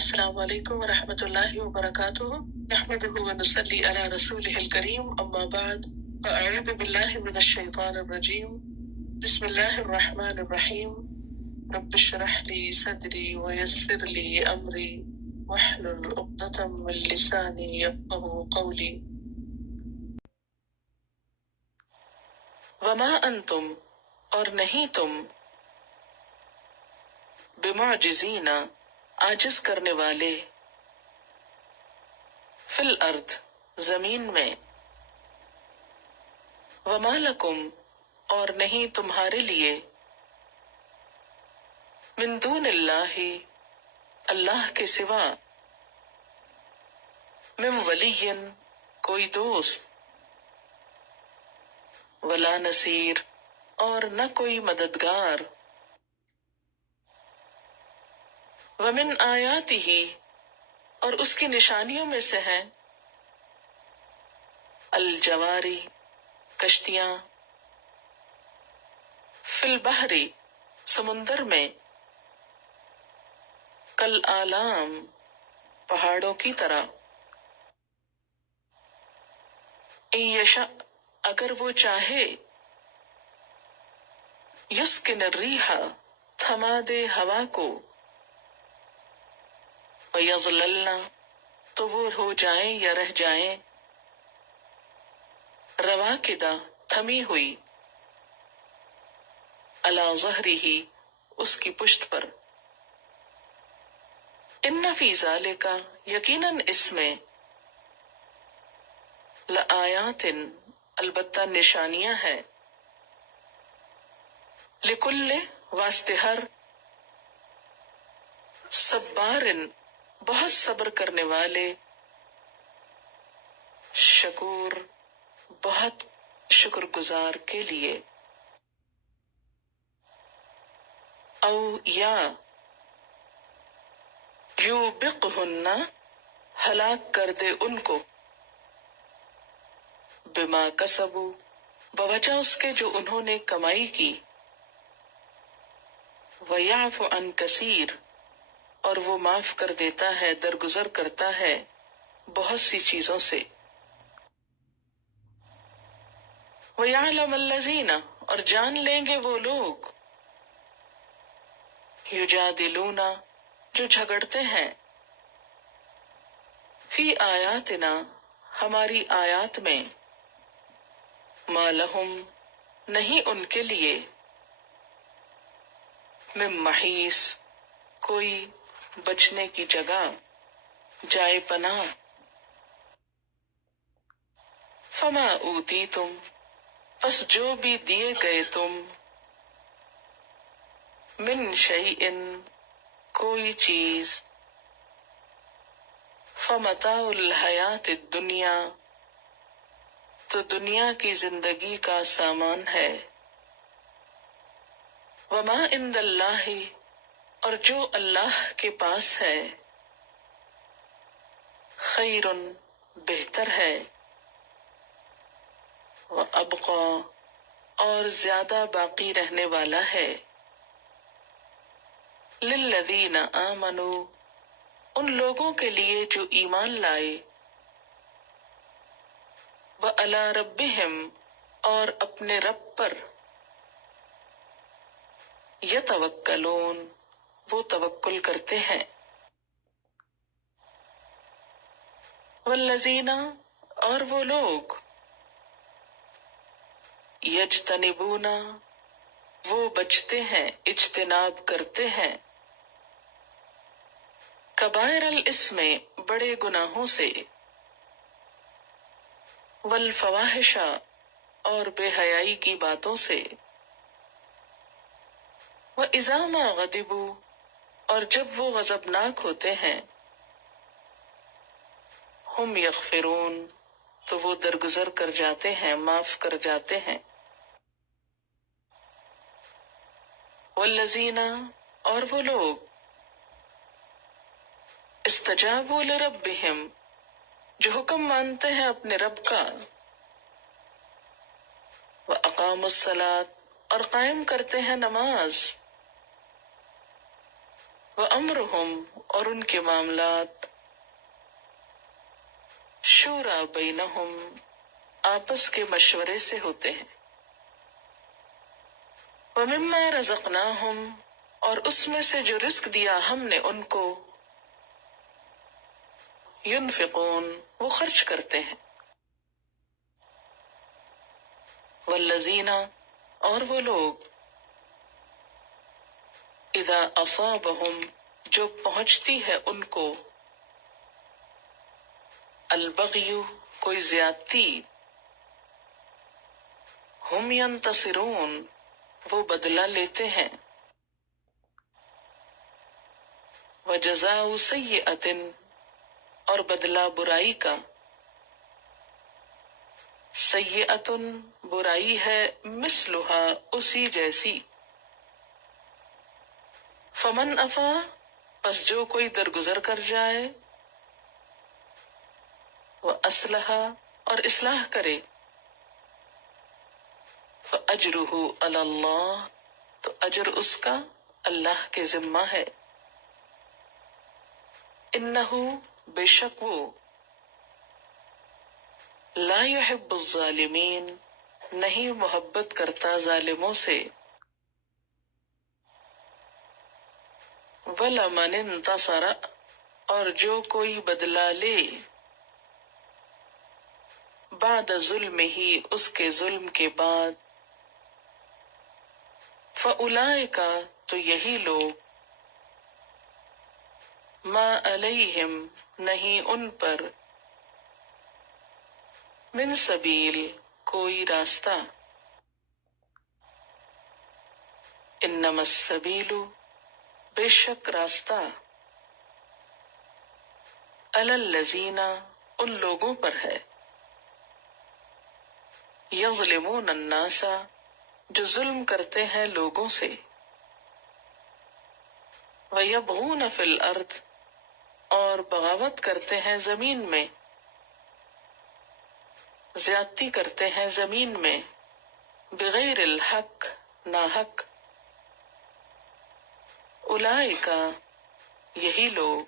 السلام علیکم ورحمۃ اللہ وبرکاتہ نحمده ونصلی علی رسولہ الکریم اما بعد فاعوذ باللہ من الشیطان الرجیم بسم اللہ الرحمن الرحیم رب اشرح لی صدری ویسر لی امری واحلل عقدۃ من لسانی یفقهوا قولی وما انتم اور نہیں تم بمعجزین عاجز کرنے والے فی الارض زمین میں وما لکم اور نہیں تمہارے لیے من دون اللہ اللہ کے سوا من ولی کوئی دوست ولا نصیر اور نہ کوئی مددگار ومن آیاتہ اور اس کی نشانیوں میں سے ہیں الجواری کشتیاں فی البحر سمندر میں کل آلام پہاڑوں کی طرح ان یشاء اگر وہ چاہے یسکن الریح تھما دے ہوا کو ویظللن تو وہ ہو جائیں یا رہ جائیں رواکدہ تھمی ہوئی علی ظہرہ اس کی پشت پر ان فی ذالک یقیناً اس میں لآیات البتہ نشانیاں ہیں لکل واسطے ہر صبار بہت صبر کرنے والے شکور بہت شکر گزار کے لیے او یا یوبقہن ہلاک کر دے ان کو بما کسبوا بوجہ اس کے جو انہوں نے کمائی کی ویعفو عن کثیر اور وہ معاف کر دیتا ہے درگزر کرتا ہے بہت سی چیزوں سے وَيَعْلَمَ الَّذِينَ اور جان لیں گے وہ لوگ یجادلون جو جھگڑتے ہیں فی آیاتنا ہماری آیات میں ما لہم نہیں ان کے لیے من محیص کوئی بچنے کی جگہ جائے پناہ فما اوتیتم پس جو بھی دیے گئے تم من شیئن کوئی چیز فمتاع الحیات الدنیا تو دنیا کی زندگی کا سامان ہے وما عند اللہ اور جو اللہ کے پاس ہے خیر بہتر ہے وابقی اور زیادہ باقی رہنے والا ہے للذین آمنوا ان لوگوں کے لیے جو ایمان لائے وعلی ربہم اور اپنے رب پر یتوکلون وہ توکل کرتے ہیں والذین اور وہ لوگ یجتنبون وہ بچتے ہیں اجتناب کرتے ہیں کبائر الاسم بڑے گناہوں سے والفواحش اور بے حیائی کی باتوں سے وَإِذَا مَا غَضِبُوا اور جب وہ غضبناک ہوتے ہیں ہم یغفرون تو وہ درگزر کر جاتے ہیں معاف کر جاتے ہیں والذین اور وہ لوگ استجابوا لربہم جو حکم مانتے ہیں اپنے رب کا وَأَقَامُوا الصَّلَاةَ اور قائم کرتے ہیں نماز وَأَمْرُهُمْ اور ان کے معاملات شورا بینہم آپس کے مشورے سے ہوتے ہیں. وَمِمَّا رَزَقْنَاهُمْ اور اس میں سے جو رزق دیا ہم نے ان کو ينفقون وہ خرچ کرتے ہیں. والذین اور وہ لوگ اذا اصابہم جو پہنچتی ہے ان کو البغی کوئی زیادتی ہم ینتصرون وہ بدلہ لیتے ہیں. وجزاء سیئۃ اور بدلہ برائی کا سیئۃ برائی ہے مثلھا اسی جیسی. فمن عفا پس جو کوئی درگزر کر جائے واصلح اور اصلاح کرے فاجرہ علی اللہ تو اجر اس کا اللہ کے ذمہ ہے. انہ بے شک وہ لا يحب الظالمین نہیں محبت کرتا ظالموں سے. وَلَمَنِ انتصر اور جو کوئی بدلہ لے بعد ظلم ہی اس کے ظلم کے بعد فَأُولَئِكَ تو یہی لوگ ما علیہم نہیں ان پر من سبیل کوئی راستہ. انما السبیل بے شک راستہ علی الذین ان لوگوں پر ہے یظلمون الناس جو ظلم کرتے ہیں لوگوں سے ویبغون فی الارض اور بغاوت کرتے ہیں زمین میں زیادتی کرتے ہیں زمین میں بغیر الحق ناحق. اولئک یہی لوگ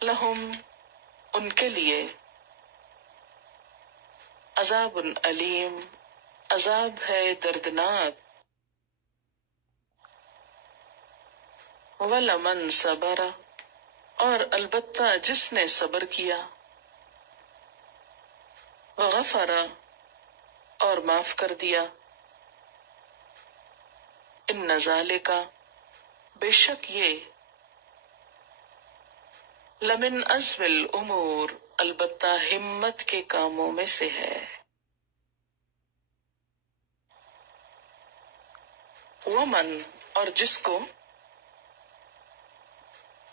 لہم ان کے لیے عذاب علیم عذاب ہے دردناک. وَلَمَنْ صَبَرَ اور البتہ جس نے صبر کیا وغفر اور معاف کر دیا ان ذالک بے شک یہ لمن عزم الامور البتہ ہمت کے کاموں میں سے ہے. ومن اور جس کو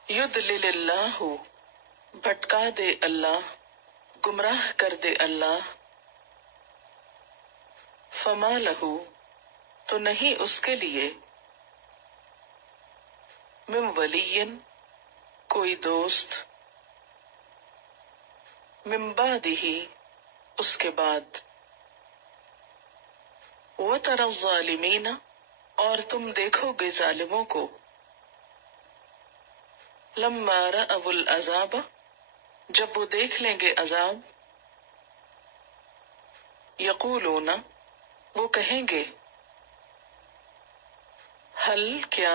یضلل اللہ بھٹکا دے اللہ گمراہ کر دے اللہ فما لہ تو نہیں اس کے لیے من ولی کوئی دوست من بعدہ اس کے بعد. وتری الظالمین اور تم دیکھو گے ظالموں کو لما رأوا العذاب جب وہ دیکھ لیں گے عذاب یقولون وہ کہیں گے حل کیا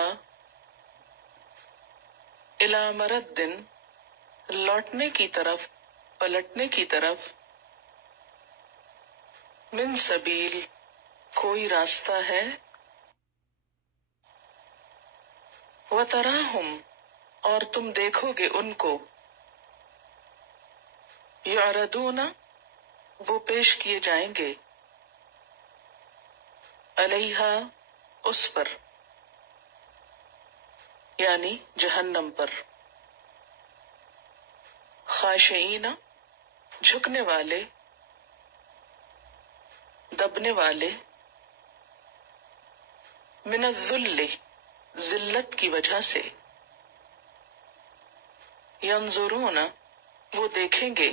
الی مرد لوٹنے کی طرف پلٹنے کی طرف من سبیل کوئی راستہ ہے. وتراہم اور تم دیکھو گے ان کو یعرضون وہ پیش کیے جائیں گے علیہا اس پر یعنی جہنم پر خاشعین جھکنے والے دبنے والے من الذل ذلت کی وجہ سے ینظرون وہ دیکھیں گے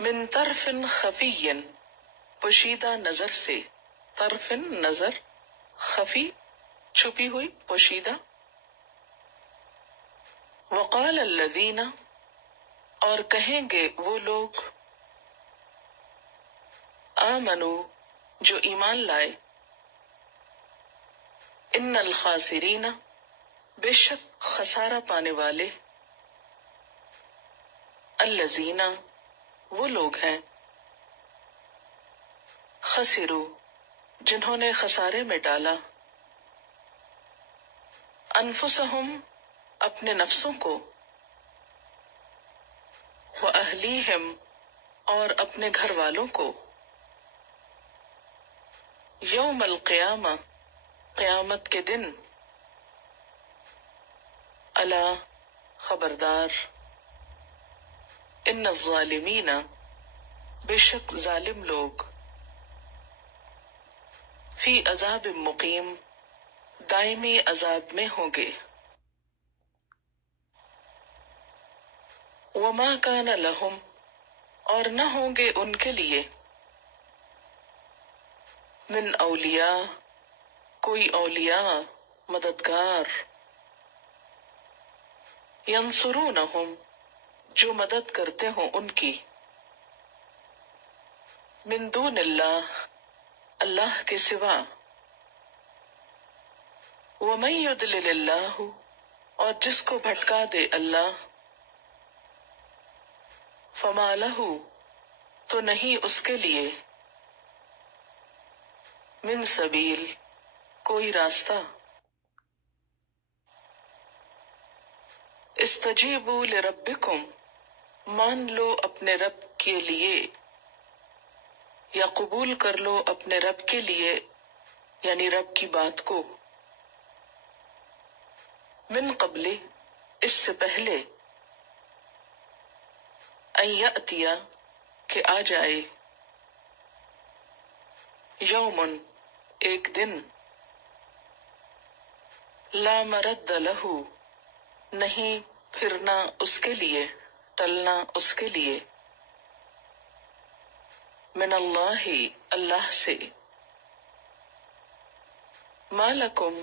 من طرف خفی پوشیدہ نظر سے طرف نظر خفی چھپی ہوئی، پوشیدہ۔ وقال الذین، اور کہیں گے وہ لوگ، آمنو، جو ایمان لائے، ان الخاسرین، بے شک خسارہ پانے والے، الذین، وہ لوگ ہیں، خسرو، جنہوں نے خسارے میں ڈالا، انفسہم، اپنے نفسوں کو، واہلیہم، اور اپنے گھر والوں کو، یوم القیامہ، قیامت کے دن، الا، خبردار، ان الظالمین، بے شک ظالم لوگ، فی عذاب مقیم، دائمی عذاب میں ہوں گے۔ وما کان لہم، اور نہ ہوں گے ان کے لیے، من اولیاء، کوئی اولیاء، مددگار، ینصرونہم، جو مدد کرتے ہوں ان کی، من دون اللہ، اللہ کے سوا، ومن یضلل اللہ، اور جس کو بھٹکا دے اللہ، فما لہ، تو نہیں اس کے لیے، من سبیل، کوئی راستہ۔ استجیبوا لربکم، مان لو اپنے رب کے لیے، یا قبول کر لو اپنے رب کے لیے، یعنی رب کی بات کو، من قبل، اس سے پہلے، ان یأتی، کہ آ جائے، یومن، ایک دن، لا مرد لہ، نہیں پھرنا اس کے لیے، ٹلنا اس کے لیے، من اللہ، اللہ سے، ما لکم،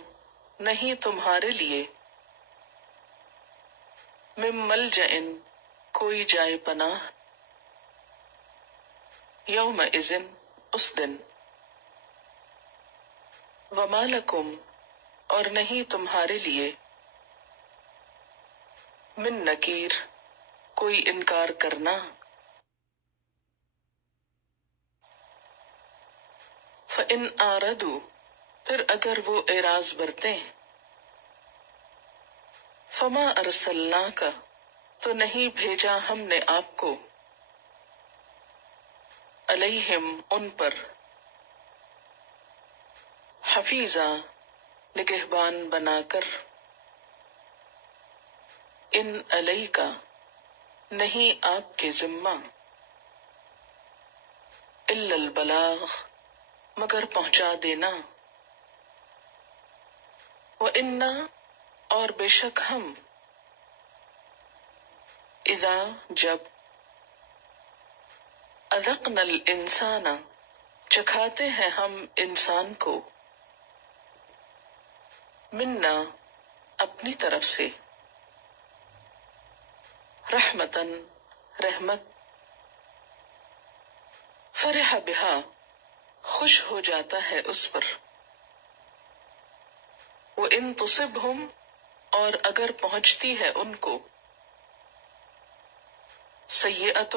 نہیں تمہارے لیے، من ملجأ، کوئی جائے پناہ، یومئذ، اس دن، وما لکم، اور نہیں تمہارے لیے، من نکیر، کوئی انکار کرنا، فإن آردوا، پھر اگر وہ اعراض برتیں، فما ارسلناک، تو نہیں بھیجا ہم نے آپ کو، علیہم، ان پر، حفیظا، نگہبان بنا کر، ان علیک، نہیں آپ کے ذمہ، الا البلاغ، مگر پہنچا دینا، وَإِنَّا، اور بے شک ہم، اذا، جب، اذقنا الانسان، چکھاتے ہیں ہم انسان کو، منا، اپنی طرف سے، رحمتن، رحمت، فرح بہا، خوش ہو جاتا ہے اس پر، وَإِن تُصِبْهُمْ، اور اگر پہنچتی ہے ان کو، سیئۃ،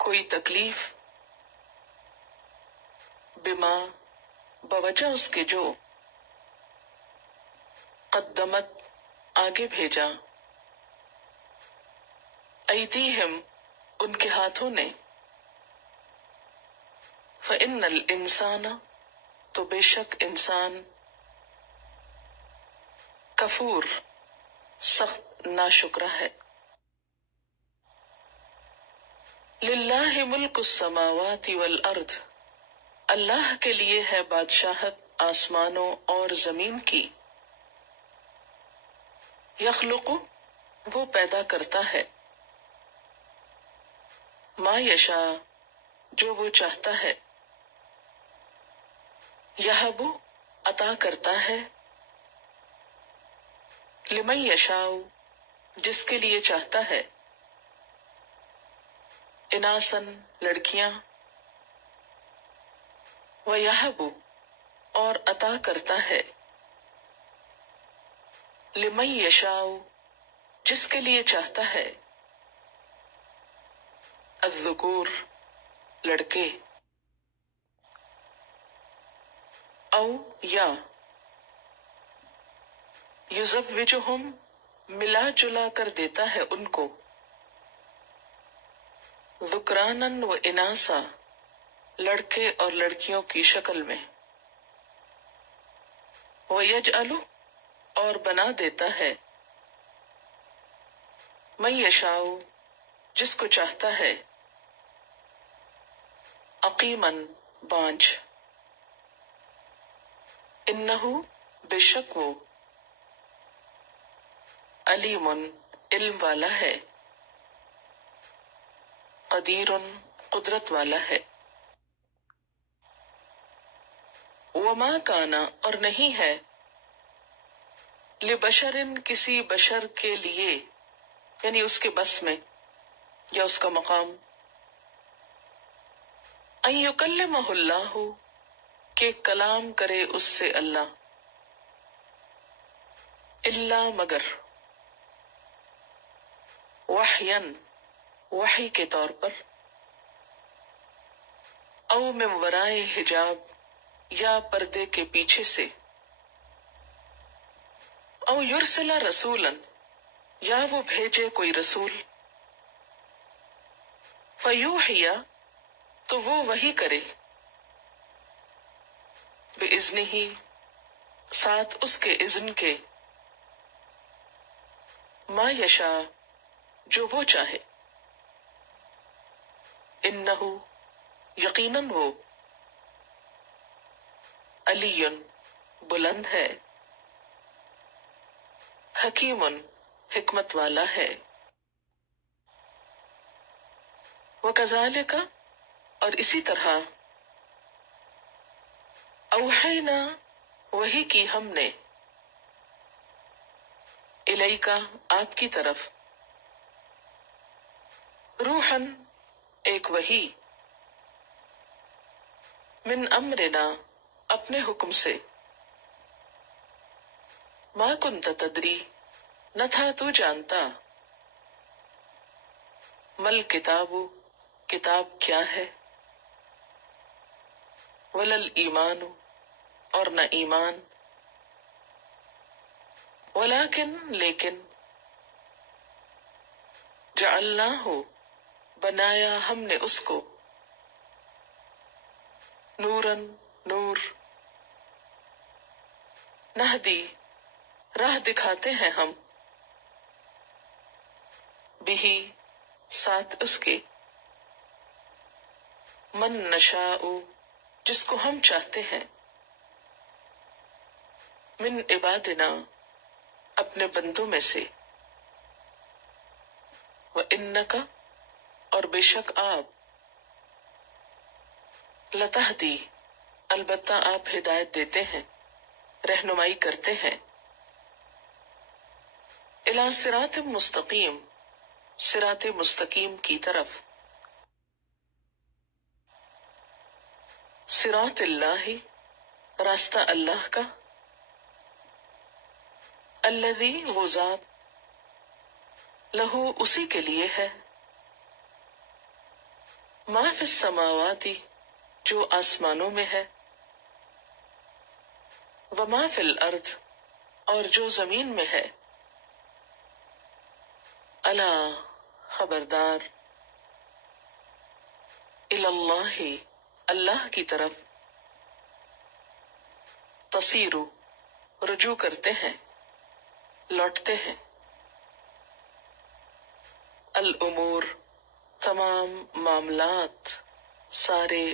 کوئی تکلیف، بما، بوجہ اس کے جو، قدمت، آگے بھیجا، ایدیہم، ان کے ہاتھوں نے، فإن الانسان، تو بے شک انسان، کفور، سخت ناشکرا ہے، للہ ملک السماوات والارض، اللہ کے لیے ہے بادشاہت آسمانوں اور زمین کی، یخلق، وہ پیدا کرتا ہے، ما یشاء، جو وہ چاہتا ہے، یہب، عطا کرتا ہے، لمن یشاء جس کے لیے چاہتا ہے، اناسن لڑکیاں، ویہب اور عطا کرتا ہے، لمن یشاء جس کے لیے چاہتا ہے، الذکور لڑکے، او یا یزوجہم ملا جلا کر دیتا ہے ان کو، ذکرانن و اناسا لڑکے اور لڑکیوں کی شکل میں، ویجعل اور بنا دیتا ہے، من یشاء جس کو چاہتا ہے، عقیمن بانجھ، انہو بے شک وہ، علیم علم والا ہے، قدیر قدرت والا ہے۔ وما کانا اور نہیں ہے، لبشر کسی بشر کے لیے، یعنی اس کے بس میں یا اس کا مقام، ان یکلمہ اللہ کہ کلام کرے اس سے اللہ، الا مگر، وحین وحی کے طور پر، او من ورائے حجاب یا پردے کے پیچھے سے، او یرسل رسولا یا وہ بھیجے کوئی رسول، فیوحی تو وہ وحی کرے، باذنہ ساتھ اس کے اذن کے، ما یشاء جو وہ چاہے، انہو یقیناً وہ، علی بلند ہے، حکیم حکمت والا ہے۔ وکذالک اور اسی طرح، اوحینا وحی کی ہم نے، الیکا آپ کی طرف، روحن ایک وحی، من امرنا اپنے حکم سے، ما کنت تدری نہ تھا تو جانتا، مل کتاب کتاب کیا ہے، ولل ایمان اور نہ ایمان، ولیکن لیکن، جعلناہ بنایا ہم نے اس کو، نورن نور، نہدی راہ دکھاتے ہیں ہم، بہی ساتھ اس کے، من نشاء جس کو ہم چاہتے ہیں، من عبادنا اپنے بندوں میں سے، وَإِنَّكَ اور بے شک آپ، لتہدی البتہ آپ ہدایت دیتے ہیں، رہنمائی کرتے ہیں، الی صراط مستقیم صراط مستقیم کی طرف، صراط اللہ راستہ اللہ کا، الذی وہ ذات، لہو اسی کے لیے ہے، ما فی السماوات جو آسمانوں میں ہے، وما فی الارض اور جو زمین میں ہے، الا خبردار، الی اللہ اللہ کی طرف، تصیر رجوع کرتے ہیں لوٹتے ہیں، الامور تمام معاملات، سارے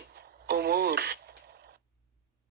امور،